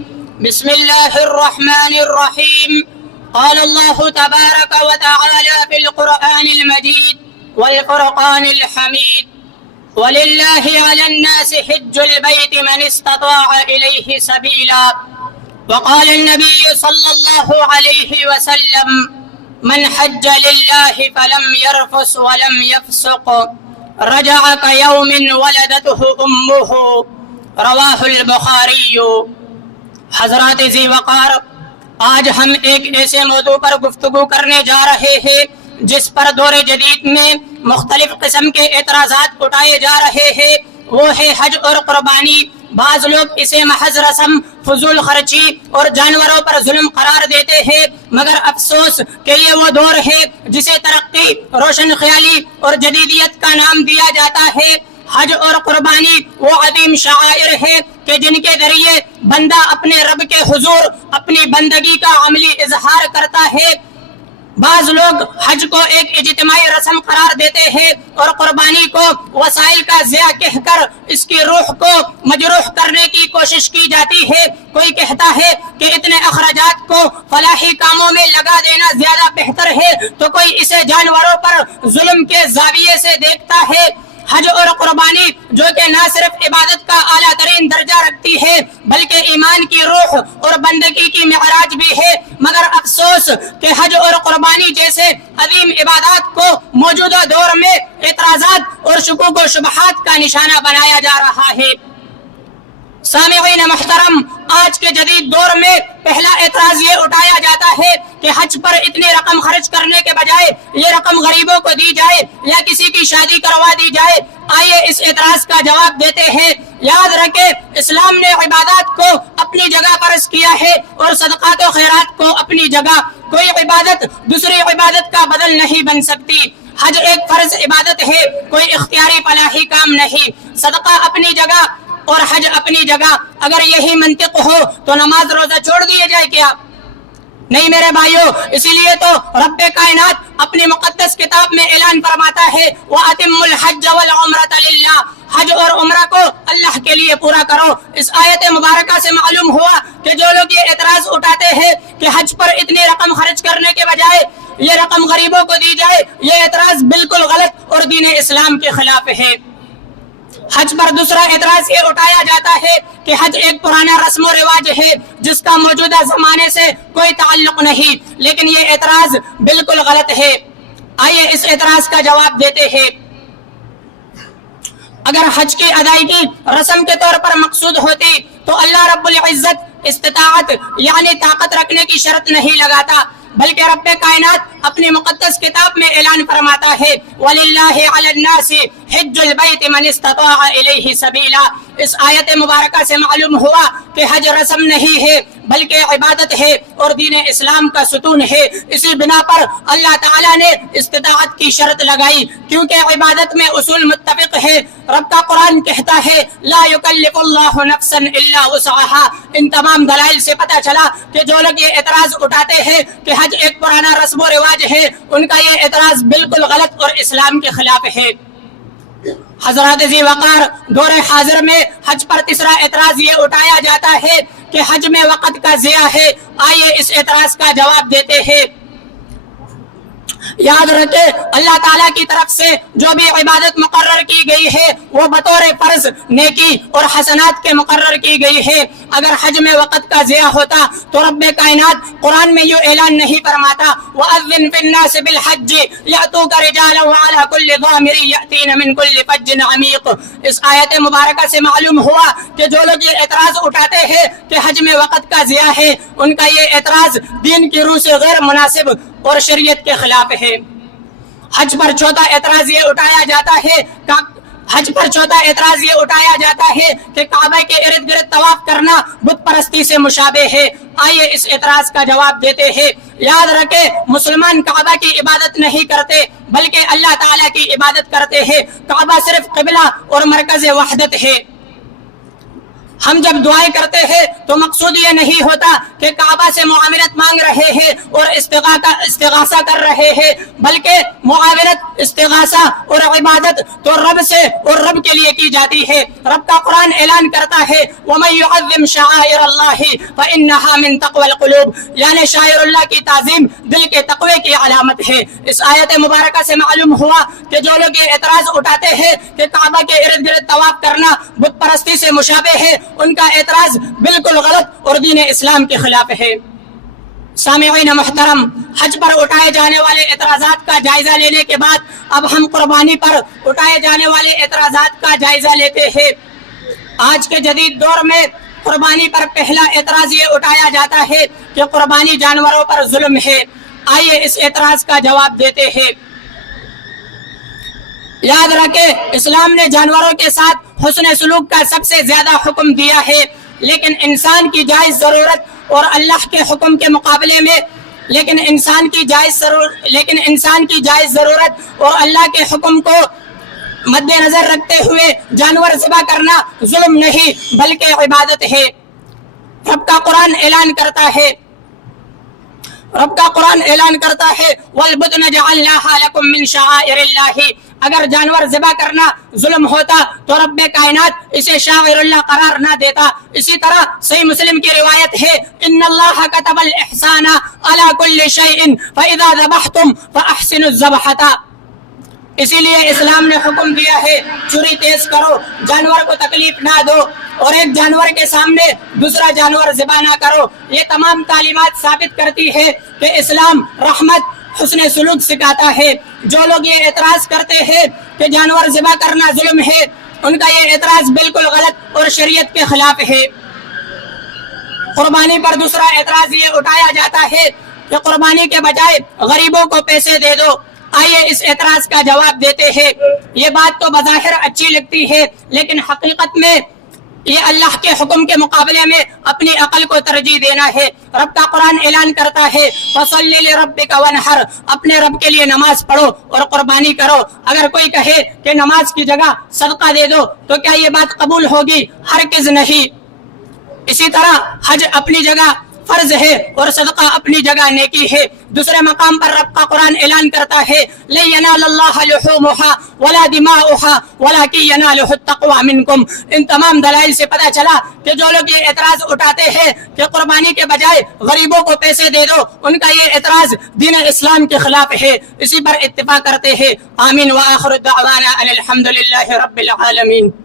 بسم الله الرحمن الرحيم. قال الله تبارك وتعالى في القرآن المجيد والفرقان الحميد: ولله على الناس حج البيت من استطاع إليه سبيلا. وقال النبي صلى الله عليه وسلم: من حج لله فلم يرفث ولم يفسق رجع كيوم ولدته أمه. رواہ البخاری. حضرات ذی وقار، آج ہم ایک ایسے موضوع پر گفتگو کرنے جا رہے ہیں جس پر دور جدید میں مختلف قسم کے اعتراضات اٹھائے جا رہے ہیں، وہ ہے حج اور قربانی. بعض لوگ اسے محض رسم، فضول خرچی اور جانوروں پر ظلم قرار دیتے ہیں، مگر افسوس کہ یہ وہ دور ہے جسے ترقی، روشن خیالی اور جدیدیت کا نام دیا جاتا ہے. حج اور قربانی وہ عظیم شعائر ہے کہ جن کے ذریعے بندہ اپنے رب کے حضور اپنی بندگی کا عملی اظہار کرتا ہے. بعض لوگ حج کو ایک اجتماعی رسم قرار دیتے ہیں اور قربانی کو وسائل کا ضیاع کہہ کر اس کی روح کو مجروح کرنے کی کوشش کی جاتی ہے. کوئی کہتا ہے کہ اتنے اخراجات کو فلاحی کاموں میں لگا دینا زیادہ بہتر ہے، تو کوئی اسے جانوروں پر ظلم کے زاویے سے دیکھتا ہے. حج اور قربانی جو کہ نہ صرف عبادت کا اعلیٰ ترین درجہ رکھتی ہے بلکہ ایمان کی روح اور بندگی کی معراج بھی ہے، مگر افسوس کہ حج اور قربانی جیسے عظیم عبادات کو موجودہ دور میں اعتراضات اور شکوک و شبہات کا نشانہ بنایا جا رہا ہے. سامعین محترم، آج کے جدید دور میں پہلا اعتراض یہ اٹھایا جاتا ہے کہ حج پر اتنی رقم خرچ کرنے کے بجائے یہ رقم غریبوں کو دی جائے یا کسی کی شادی کروا دی جائے. آئیے اس اعتراض کا جواب دیتے ہیں. یاد رکھیں، اسلام نے عبادات کو اپنی جگہ فرض کیا ہے اور صدقات و خیرات کو اپنی جگہ. کوئی عبادت دوسری عبادت کا بدل نہیں بن سکتی. حج ایک فرض عبادت ہے، کوئی اختیاری فلاحی کام نہیں. صدقہ اپنی جگہ اور حج اپنی جگہ. اگر یہی منطق ہو تو نماز روزہ چھوڑ دیے جائے کیا؟ نہیں میرے بھائیو، اسی لیے تو رب کائنات اپنی مقدس کتاب میں اعلان فرماتا ہے وَأَتِمُّ الْحَجَّ وَالْعُمْرَةَ لِلَّهِ. حج اور عمرہ کو اللہ کے لیے پورا کرو. اس آیت مبارکہ سے معلوم ہوا کہ جو لوگ یہ اعتراض اٹھاتے ہیں کہ حج پر اتنی رقم خرچ کرنے کے بجائے یہ رقم غریبوں کو دی جائے، یہ اعتراض بالکل غلط اور دین اسلام کے خلاف ہے. حج پر دوسرا اعتراض یہ اٹھایا جاتا ہے کہ حج ایک پرانا رسم و رواج ہے جس کا موجودہ زمانے سے کوئی تعلق نہیں، لیکن یہ اعتراض بالکل غلط ہے. آئیے اس اعتراض کا جواب دیتے ہیں. اگر حج کی ادائیگی رسم کے طور پر مقصود ہوتی تو اللہ رب العزت استطاعت یعنی طاقت رکھنے کی شرط نہیں لگاتا، بلکہ رب کائنات اپنی مقدس کتاب میں اعلان فرماتا ہے وَلِلَّهِ عَلَى النَّاسِ حِجُّ الْبَيْتِ مَنِ اسْتَطَاعَ إِلَيْهِ سَبِيلًا. اس آیت مبارکہ سے معلوم ہوا کہ حج رسم نہیں ہے بلکہ عبادت ہے اور دین اسلام کا ستون ہے. اسی بنا پر اللہ تعالیٰ نے استطاعت کی شرط لگائی کیونکہ عبادت میں اصول متفق ہے. رب کا قرآن کہتا ہے لا يكلف الله نفسا الا وسعها. ان تمام دلائل سے پتہ چلا کہ جو لوگ یہ اعتراض اٹھاتے ہیں کہ حج ایک پرانا رسم و رواج ہے، ان کا یہ اعتراض بالکل غلط اور اسلام کے خلاف ہے. حضرات ذی وقار، دور حاضر میں حج پر تیسرا اعتراض یہ اٹھایا جاتا ہے کہ حج میں وقت کا ضیاع ہے. آئیے اس اعتراض کا جواب دیتے ہیں. یاد رکھیں، اللہ تعالیٰ کی طرف سے جو بھی عبادت مقرر کی گئی ہے وہ بطور فرض نیکی اور حسنات کے مقرر کی گئی ہے. اگر حج میں وقت کا ضیاع ہوتا تو رب کائنات قرآن میں یہ اعلان نہیں فرماتا وَأَذِّن فِي النَّاسِ بِالْحَجِّ يَأْتُوكَ رِجَالًا وَعَلَى كُلِّ ضَامِرٍ يَأْتِينَ مِنْ كُلِّ فَجٍّ عَمِيقٍ. اس آیت مبارکہ سے معلوم ہوا کہ جو لوگ یہ اعتراض اٹھاتے ہیں کہ حج میں وقت کا ضیاع ہے، ان کا یہ اعتراض دین کی روح سے غیر مناسب اور شریعت کے خلاف ہے. حج پر چوتھا اعتراض یہ اٹھایا جاتا ہے کہ کعبہ کے ارد گرد طواف کرنا بت پرستی سے مشابہ ہے. آئیے اس اعتراض کا جواب دیتے ہیں. یاد رکھیں، مسلمان کعبہ کی عبادت نہیں کرتے بلکہ اللہ تعالیٰ کی عبادت کرتے ہیں. کعبہ صرف قبلہ اور مرکز وحدت ہے. ہم جب دعائیں کرتے ہیں تو مقصود یہ نہیں ہوتا کہ کعبہ سے معاونت مانگ رہے ہیں اور استغاثہ کر رہے ہیں، بلکہ معاونت، استغاثہ اور عبادت تو رب سے اور رب کے لیے کی جاتی ہے۔ رب کا قرآن اعلان کرتا ہے وَمَن يُعَظِّمْ شَعَائِرَ اللَّهِ فَإِنَّهَا مِن تَقْوَى الْقُلُوبِ، یعنی شاعر اللہ کی تعظیم دل کے تقوی کی علامت ہے۔ اس آیت مبارکہ سے معلوم ہوا کہ جو لوگ یہ اعتراض اٹھاتے ہیں کہ کعبہ کے ارد گرد طواف کرنا بت پرستی سے مشابہ ہے، ان کا اعتراض بالکل غلط اور دین اسلام کے خلاف ہے۔ سامعین محترم، حج پر اٹھائے جانے والے اعتراضات کا جائزہ لینے کے بعد اب ہم قربانی پر اٹھائے جانے والے اعتراضات کا جائزہ لیتے ہیں۔ آج کے جدید دور میں قربانی پر پہلا اعتراض یہ اٹھایا جاتا ہے کہ قربانی جانوروں پر ظلم ہے۔ آئیے اس اعتراض کا جواب دیتے ہیں۔ یاد رکھیں، اسلام نے جانوروں کے ساتھ حسن سلوک کا سب سے زیادہ حکم دیا ہے، لیکن انسان کی جائز ضرورت اور اللہ کے حکم کے مقابلے میں انسان کی جائز ضرورت اور اللہ کے حکم کو مد نظر رکھتے ہوئے جانور ذبح کرنا ظلم نہیں بلکہ عبادت ہے۔ رب کا قرآن اعلان کرتا ہے وَالْبُدْنَ جَعَلْنَاهَا لَكُم مِّن شَعَائِرِ اللَّهِ، اگر جانور ذبح کرنا ظلم ہوتا تو رب کائنات اسے شاعر اللہ قرار نہ دیتا۔ اسی طرح صحیح مسلم کی روایت ہے ان اللہ كتب الاحسان على كل شيء فاذا ذبحتم فاحسنوا الذبحة، اسی لیے اسلام نے حکم دیا ہے چھری تیز کرو، جانور کو تکلیف نہ دو اور ایک جانور کے سامنے دوسرا جانور ذبح نہ کرو۔ یہ تمام تعلیمات ثابت کرتی ہے کہ اسلام رحمت، حسن سلوک سکھاتا ہے۔ جو لوگ یہ اعتراض کرتے ہیں کہ جانور ذبح کرنا ظلم ہے، ان کا یہ اعتراض بالکل غلط اور شریعت کے خلاف ہے۔ قربانی پر دوسرا اعتراض یہ اٹھایا جاتا ہے کہ قربانی کے بجائے غریبوں کو پیسے دے دو۔ آئیے اس اعتراض کا جواب دیتے ہیں۔ یہ بات تو بظاہر اچھی لگتی ہے، لیکن حقیقت میں یہ اللہ کے حکم کے مقابلے میں اپنی عقل کو ترجیح دینا ہے۔ رب کا قرآن اعلان کرتا ہے فَصَلِّ لِرَبِّكَ وَانْحَرْ، اپنے رب کے لیے نماز پڑھو اور قربانی کرو۔ اگر کوئی کہے کہ نماز کی جگہ صدقہ دے دو تو کیا یہ بات قبول ہوگی؟ ہرگز نہیں۔ اسی طرح حج اپنی جگہ فرض ہے اور صدقہ اپنی جگہ نیکی ہے۔ دوسرے مقام پر رب کا قرآن اعلان کرتا ہے لَن يَنَالَ اللَّهَ لُحُومُهَا وَلَا دِمَاؤُهَا وَلَكِنْ يَنَالُهُ التَّقْوَى مِنْكُمْ۔ ان تمام دلائل سے پتہ چلا کہ جو لوگ یہ اعتراض اٹھاتے ہیں کہ قربانی کے بجائے غریبوں کو پیسے دے دو، ان کا یہ اعتراض دین اسلام کے خلاف ہے۔ اسی پر اتفاق کرتے ہیں۔ آمین وآخر دعوانا ان الحمد للہ رب العالمین۔